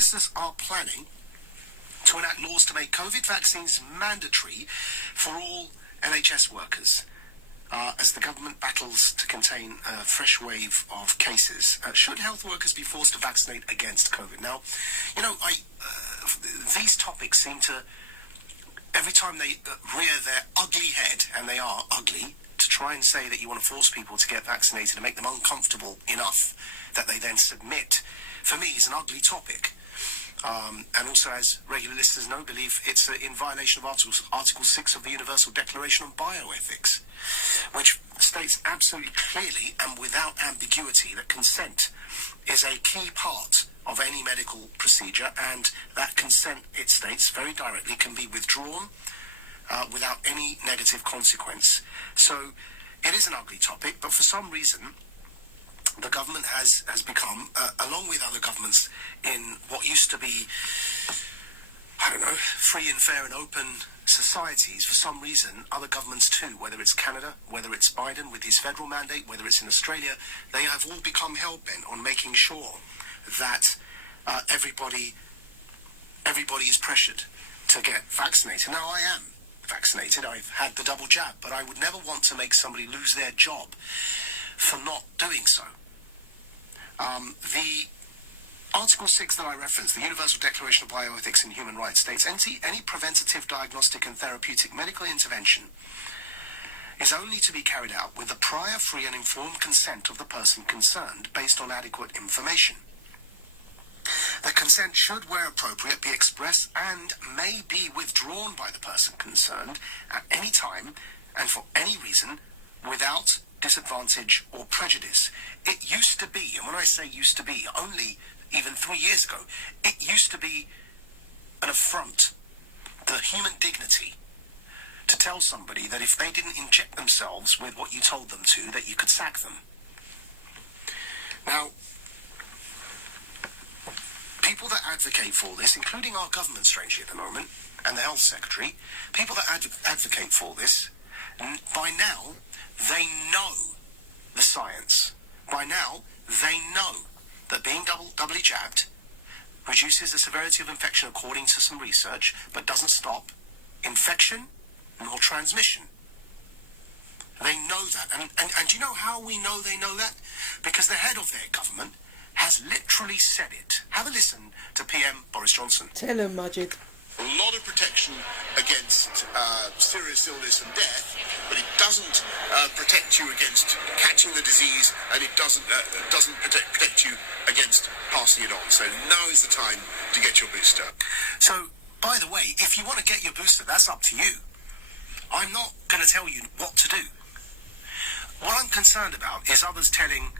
ministers are planning to enact laws to make COVID vaccines mandatory for all NHS workers as the government battles to contain a fresh wave of cases. Should health workers be forced to vaccinate against COVID? Now, you know, these topics seem to, every time they rear their ugly head, and they are ugly, to try and say that you want to force people to get vaccinated and make them uncomfortable enough that they then submit, for me, is an ugly topic. And also, as regular listeners know, believe it's in violation of Article 6 of the Universal Declaration on Bioethics, which states absolutely clearly and without ambiguity that consent is a key part of any medical procedure, and that consent, it states very directly, can be withdrawn without any negative consequence. So it is an ugly topic, but for some reason the government has become, along with other governments in what used to be, I don't know, free and fair and open societies, for some reason, other governments too, whether it's Canada, whether it's Biden with his federal mandate, whether it's in Australia, they have all become hell-bent on making sure that everybody is pressured to get vaccinated. Now, I am vaccinated. I've had the double jab, but I would never want to make somebody lose their job for not doing so. The Article 6 that I referenced, the Universal Declaration of Bioethics and Human Rights, states any preventative, diagnostic and therapeutic medical intervention is only to be carried out with the prior, free and informed consent of the person concerned based on adequate information. The consent should, where appropriate, be expressed and may be withdrawn by the person concerned at any time and for any reason without disadvantage or prejudice. It used to be, and when I say used to be, only even 3 years ago, it used to be an affront to human dignity to tell somebody that if they didn't inject themselves with what you told them to, that you could sack them. Now, people that advocate for this, including our government, strangely at the moment, and the health secretary, people that advocate for this, by now, they know the science. By now, they know that being doubly jabbed reduces the severity of infection according to some research, but doesn't stop infection nor transmission. They know that. And do you know how we know they know that? Because the head of their government has literally said it. Have a listen to PM Boris Johnson. Tell him, Maajid. A lot of protection against serious illness and death, but it doesn't protect you against catching the disease, and it doesn't protect you against passing it on. So now is the time to get your booster. So, by the way, if you want to get your booster, that's up to you. I'm not going to tell you what to do. What I'm concerned about is others telling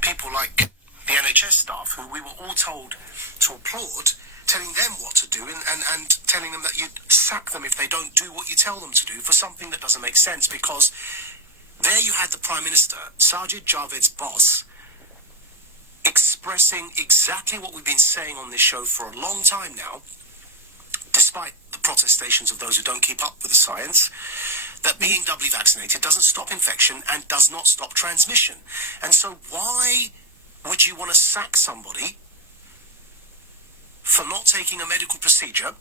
people like the NHS staff, who we were all told to applaud, telling them what to do and telling them that you'd sack them if they don't do what you tell them to do for something that doesn't make sense, because there you had the Prime Minister, Sajid Javid's boss, expressing exactly what we've been saying on this show for a long time now, despite the protestations of those who don't keep up with the science, that being doubly vaccinated doesn't stop infection and does not stop transmission. And so why would you want to sack somebody for not taking a medical procedure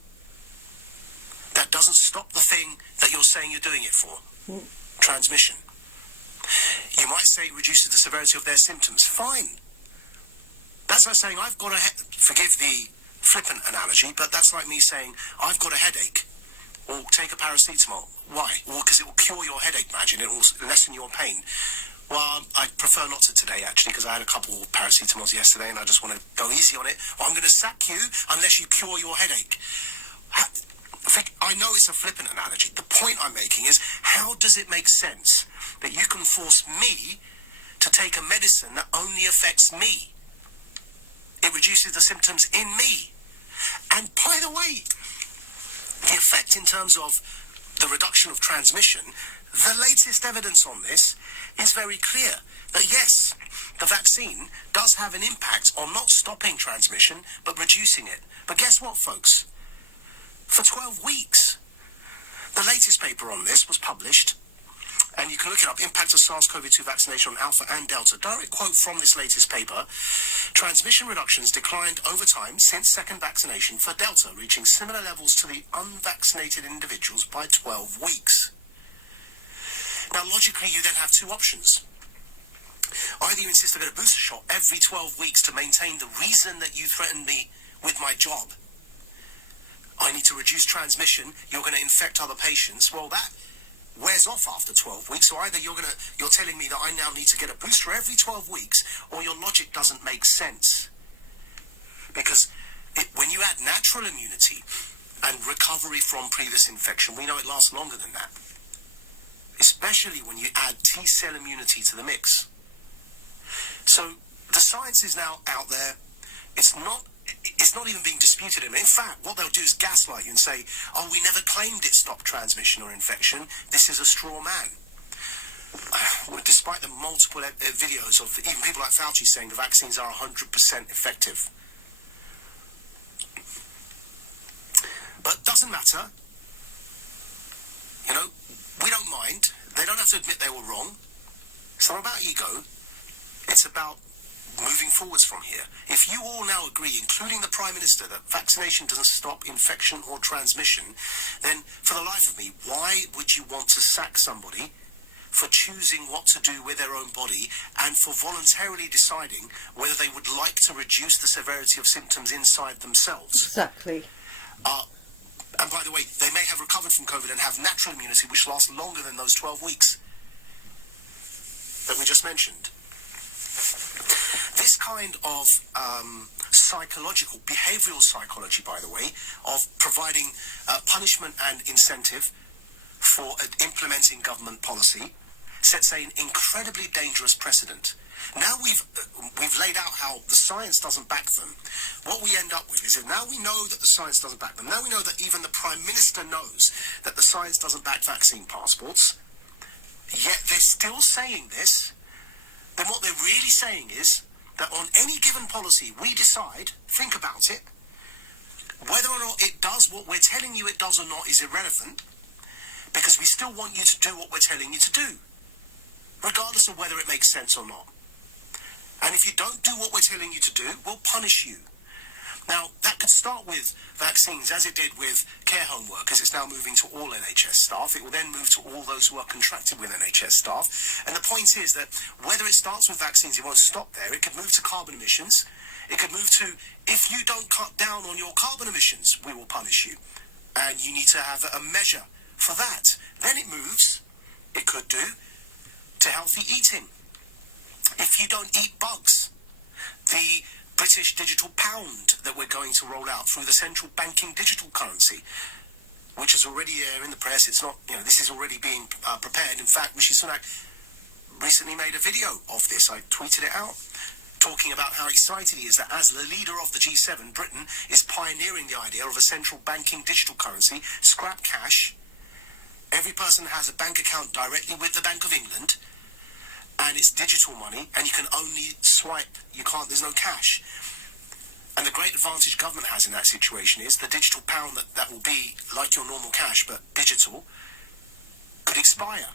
that doesn't stop the thing that you're saying you're doing it for? Transmission. You might say it reduces the severity of their symptoms. Fine. That's like saying I've got a forgive the flippant analogy, but that's like me saying I've got a headache, or take a paracetamol. Why? Well, because it will cure your headache, Maajid. It will lessen your pain. Well, I prefer not to today, actually, because I had a couple of paracetamols yesterday and I just want to go easy on it. Well, I'm going to sack you unless you cure your headache. I know it's a flippant analogy. The point I'm making is, how does it make sense that you can force me to take a medicine that only affects me? It reduces the symptoms in me. And by the way, the effect in terms of the reduction of transmission, the latest evidence on this is very clear that yes, the vaccine does have an impact on not stopping transmission, but reducing it. But guess what, folks? For 12 weeks, the latest paper on this was published And you can look it up, impact of SARS-CoV-2 vaccination on Alpha and Delta. Direct quote from this latest paper. Transmission reductions declined over time since second vaccination for Delta, reaching similar levels to the unvaccinated individuals by 12 weeks. Now, logically, you then have two options. Either you insist I get a booster shot every 12 weeks to maintain the reason that you threatened me with my job. I need to reduce transmission, you're going to infect other patients. Well, that wears off after 12 weeks, so either you're telling me that I now need to get a booster every 12 weeks, or your logic doesn't make sense. Because when you add natural immunity and recovery from previous infection, we know it lasts longer than that. Especially when you add T-cell immunity to the mix. So the science is now out there. It's not even being disputed. In fact, what they'll do is gaslight you and say, oh, we never claimed it stopped transmission or infection. This is a straw man. Despite the multiple videos of even people like Fauci saying the vaccines are 100% effective. But doesn't matter. You know, we don't mind. They don't have to admit they were wrong. It's not about ego. It's about moving forwards from here. If you all now agree, including the Prime Minister, that vaccination doesn't stop infection or transmission, then for the life of me, why would you want to sack somebody for choosing what to do with their own body and for voluntarily deciding whether they would like to reduce the severity of symptoms inside themselves? Exactly. And by the way, they may have recovered from COVID and have natural immunity which lasts longer than those 12 weeks that we just mentioned. This kind of psychological, behavioral psychology, by the way, of providing punishment and incentive for implementing government policy sets an incredibly dangerous precedent. Now we've laid out how the science doesn't back them. What we end up with is that now we know that the science doesn't back them. Now we know that even the Prime Minister knows that the science doesn't back vaccine passports. Yet they're still saying this. Then what they're really saying is that on any given policy we decide, think about it, whether or not it does what we're telling you it does or not is irrelevant, because we still want you to do what we're telling you to do, regardless of whether it makes sense or not. And if you don't do what we're telling you to do, we'll punish you. Now, that could start with vaccines, as it did with care home workers. It's now moving to all NHS staff. It will then move to all those who are contracted with NHS staff. And the point is that whether it starts with vaccines, it won't stop there. It could move to carbon emissions. It could move to, if you don't cut down on your carbon emissions, we will punish you. And you need to have a measure for that. Then it moves, it could do, to healthy eating. If you don't eat bugs, the British digital pound that we're going to roll out through the central banking digital currency, which is already in the press. It's not, this is already being prepared. In fact, Rishi Sunak recently made a video of this. I tweeted it out, talking about how excited he is that as the leader of the G7, Britain is pioneering the idea of a central banking digital currency, scrap cash. Every person has a bank account directly with the Bank of England, and it's digital money, and you can only swipe. There's no cash. And the great advantage government has in that situation is the digital pound that will be like your normal cash, but digital, could expire,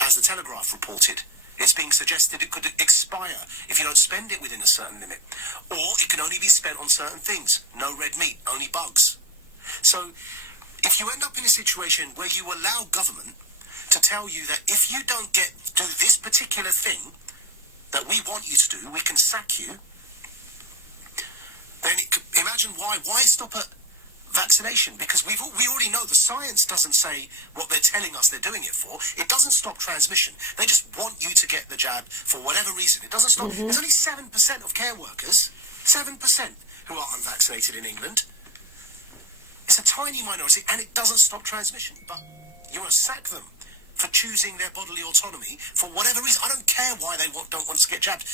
as the Telegraph reported. It's being suggested it could expire if you don't spend it within a certain limit. Or it can only be spent on certain things. No red meat, only bugs. So if you end up in a situation where you allow government to tell you that if you don't do this particular thing that we want you to do, we can sack you, then imagine why stop at vaccination? Because we already know the science doesn't say what they're telling us they're doing it for. It doesn't stop transmission. They just want you to get the jab for whatever reason. It doesn't stop. There's only 7% of care workers, 7%, who are unvaccinated in England. It's a tiny minority, and it doesn't stop transmission. But you want to sack them for choosing their bodily autonomy for whatever reason. I don't care why they don't want to get jabbed.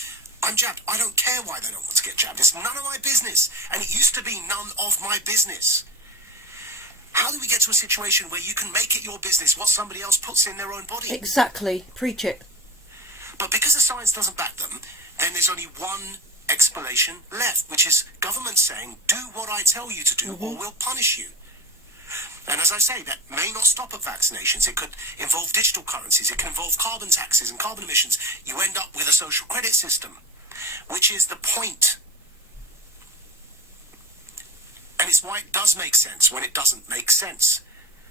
I'm jabbed. I don't care why they don't want to get jabbed. It's none of my business. And it used to be none of my business. How do we get to a situation where you can make it your business what somebody else puts in their own body? Exactly. Preach it. But because the science doesn't back them, then there's only one explanation left, which is government saying, do what I tell you to do or we'll punish you. And as I say, that may not stop at vaccinations. It could involve digital currencies. It can involve carbon taxes and carbon emissions. You end up with a social credit system, which is the point. And it's why it does make sense when it doesn't make sense.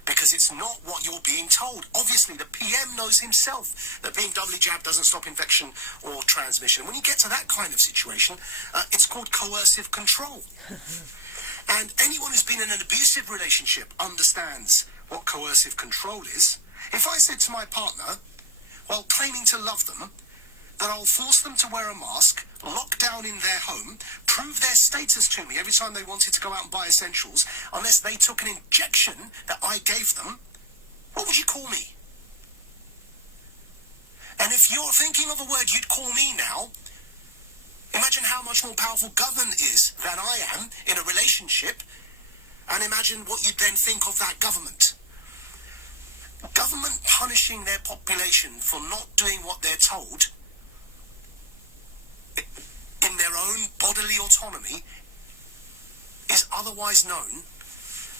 Because it's not what you're being told. Obviously, the PM knows himself that being doubly jabbed doesn't stop infection or transmission. When you get to that kind of situation, it's called coercive control. And anyone who's been in an abusive relationship understands what coercive control is. If I said to my partner, while claiming to love them, that I'll force them to wear a mask, lock down in their home, prove their status to me every time they wanted to go out and buy essentials, unless they took an injection that I gave them, what would you call me? And if you're thinking of a word you'd call me now, imagine how much more powerful government is than I am in a relationship, and imagine what you'd then think of that government. Government punishing their population for not doing what they're told in their own bodily autonomy is otherwise known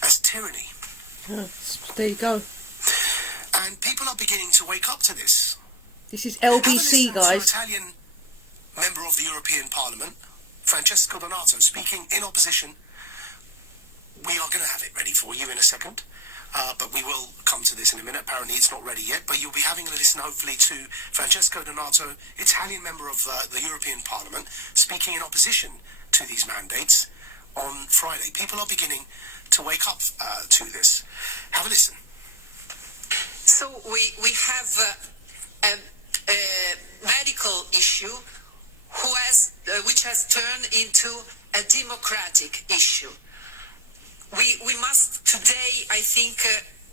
as tyranny. There you go. And people are beginning to wake up to this. This is LBC, guys. To Italian member of the European Parliament, Francesco Donato, speaking in opposition. We are going to have it ready for you in a second. But we will come to this in a minute. Apparently it's not ready yet, but you'll be having a listen hopefully to Francesco Donato, Italian member of the European Parliament, speaking in opposition to these mandates on Friday. People are beginning to wake up to this. Have a listen. So we have a medical issue which has turned into a democratic issue. We must today, I think,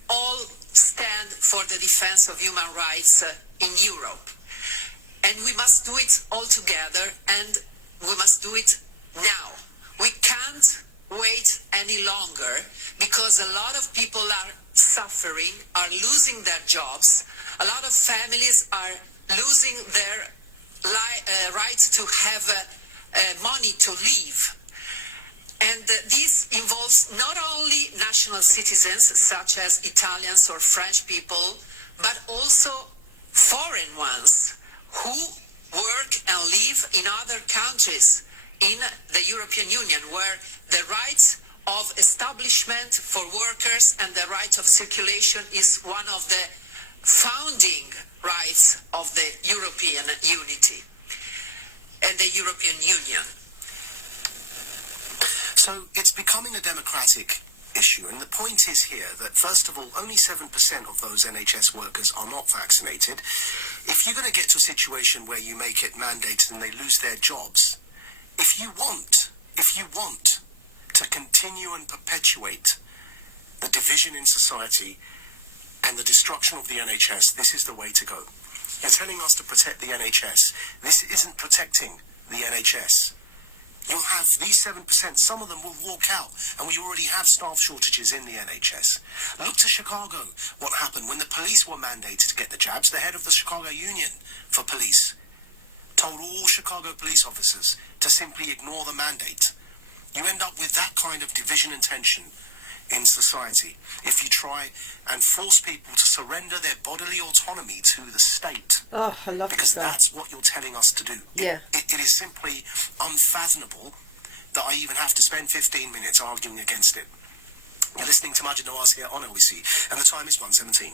all stand for the defense of human rights in Europe. And we must do it all together, and we must do it now. We can't wait any longer, because a lot of people are suffering, are losing their jobs. A lot of families are losing their right to have money to live. And this involves not only national citizens, such as Italians or French people, but also foreign ones who work and live in other countries in the European Union, where the rights of establishment for workers and the right of circulation is one of the founding rights of the European unity and the European Union. So it's becoming a democratic issue, and the point is here that, first of all, only 7% of those NHS workers are not vaccinated. If you're going to get to a situation where you make it mandated and they lose their jobs, if you want to continue and perpetuate the division in society and the destruction of the NHS, this is the way to go. You're telling us to protect the NHS. This isn't protecting the NHS. You'll have these 7%, some of them will walk out, and we already have staff shortages in the NHS. Look to Chicago, what happened when the police were mandated to get the jabs. The head of the Chicago Union for Police told all Chicago police officers to simply ignore the mandate. You end up with that kind of division and tension in society if you try and force people to surrender their bodily autonomy to the state. Oh, I love because this. That's what you're telling us to do. Yeah. It is simply unfathomable that I even have to spend 15 minutes arguing against it. You're listening to Maajid Nawaz here on LBC, and the time is 1:17.